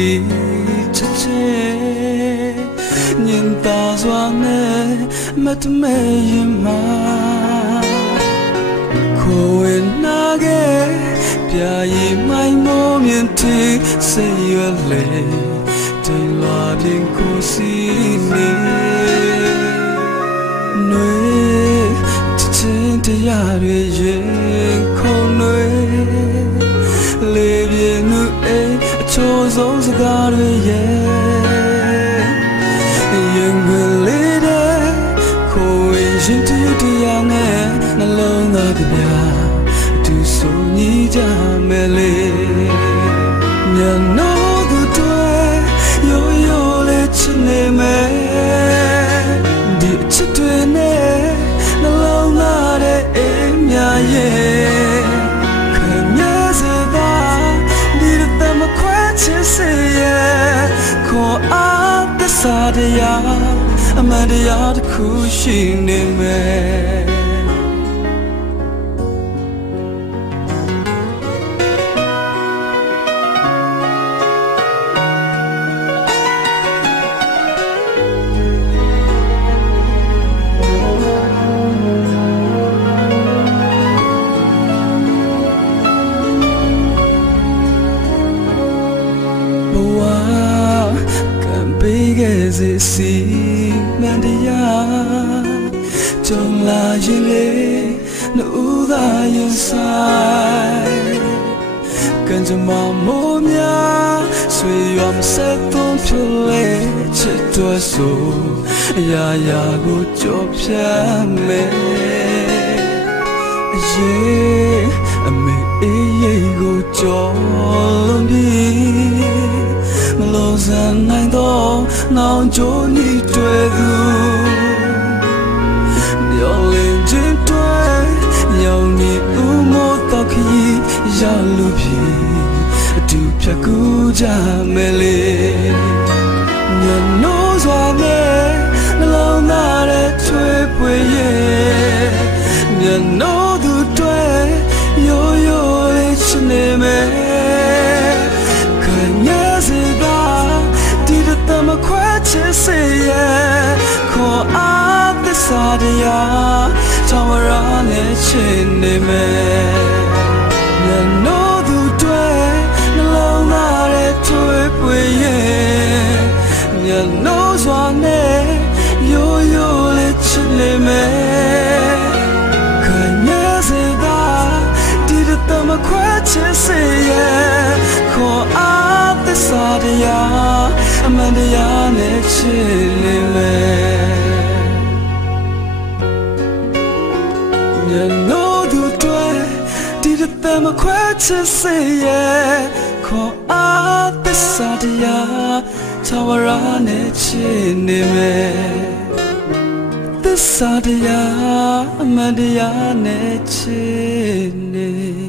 ဒီချစ်ချင်ညင်သာစွာနဲ့မတ်မဲရင်မှာခိုးဝင်နာခဲ့ပြာရီမိုင်းမိုးမြင်တဲ့စိတ်ရွယ်လေတိမ်လာပြင်ကိုစီနေနွေချစ်ချင်းတရားတွေရင်ခုန်နွေလေပြင်းနုအိမ်အချိုးဆုံးစကားတွေရဲ့ရင်ငယ်လေးတဲ့ခိုးဝင်ရင်တရားနဲ့နှလုံးသားကြပြသူဆိုညီကြမယ်လေမျက်နှာသူတွေရိုးရိုးလေးချစ်နေမယ်ဒီအချစ်တွေနဲ့နှလုံးသားတဲ့အိမ်များရဲ့ခင်ဗျားစပါဒီတဲ့မခွဲချစ်စေရဲ့ခေါ်အားသစ္စာတရားအမှန်တရားတစ်ခုရှိနေမယ်စေစီမန်တရားကြုံလာရင်လေနှူးသာရင်ဆိုင်ကံကြမ္မာမိုးများဆွေရွာမဆက်သွန်ဖြစ်လေချစ်တော်ဆိုအရာရာကိုကြော်ဖြတ်မယ်အရေးအမေအေးရေးကိုကြော်လုံးပြီးမလို့စံနိုင်တော့နောင်ကြိုးနီတွေ့သူမျောလင်းခြင်းတွေ့ရောင်နေဦးမို့တော့ခရီးရလို့ဖြစ်အတူဖြတ်ကူးကြမယ်လေညနိုးစွာနဲ့နှလုံးသားရဲ့ထွေးပွေရဲ့ညနိုးသူတွေ့ရိုးရိုးလေးချစ်နေမယ်မခွဲချစ်စေရဲ့ခေါ်အားသစ္စာတရားထောင်ဝရနဲ့ချစ်နေမယ်ညနိုးသူတွေ့နှလုံးသားရဲ့ထွေးပွေရဲ့ညနိုးစွာနဲ့ရိုးရိုးလေးချစ်နေမယ်ခံရစေပါဒီတော့မခွဲချစ်စေရဲ့ခေါ်အားသစ္စာတရားအမှန်တရားနဲ့ချစ်နေမယ်ညနိုးသူတွေ့ဒီတဲ့မခွဲချစ်စေရဲ့ခေါ်အားသစ္စာတရားထာဝရနဲ့ချစ်နေမယ်သစ္စာတရားအမှန်တရားနဲ့ချစ်နေ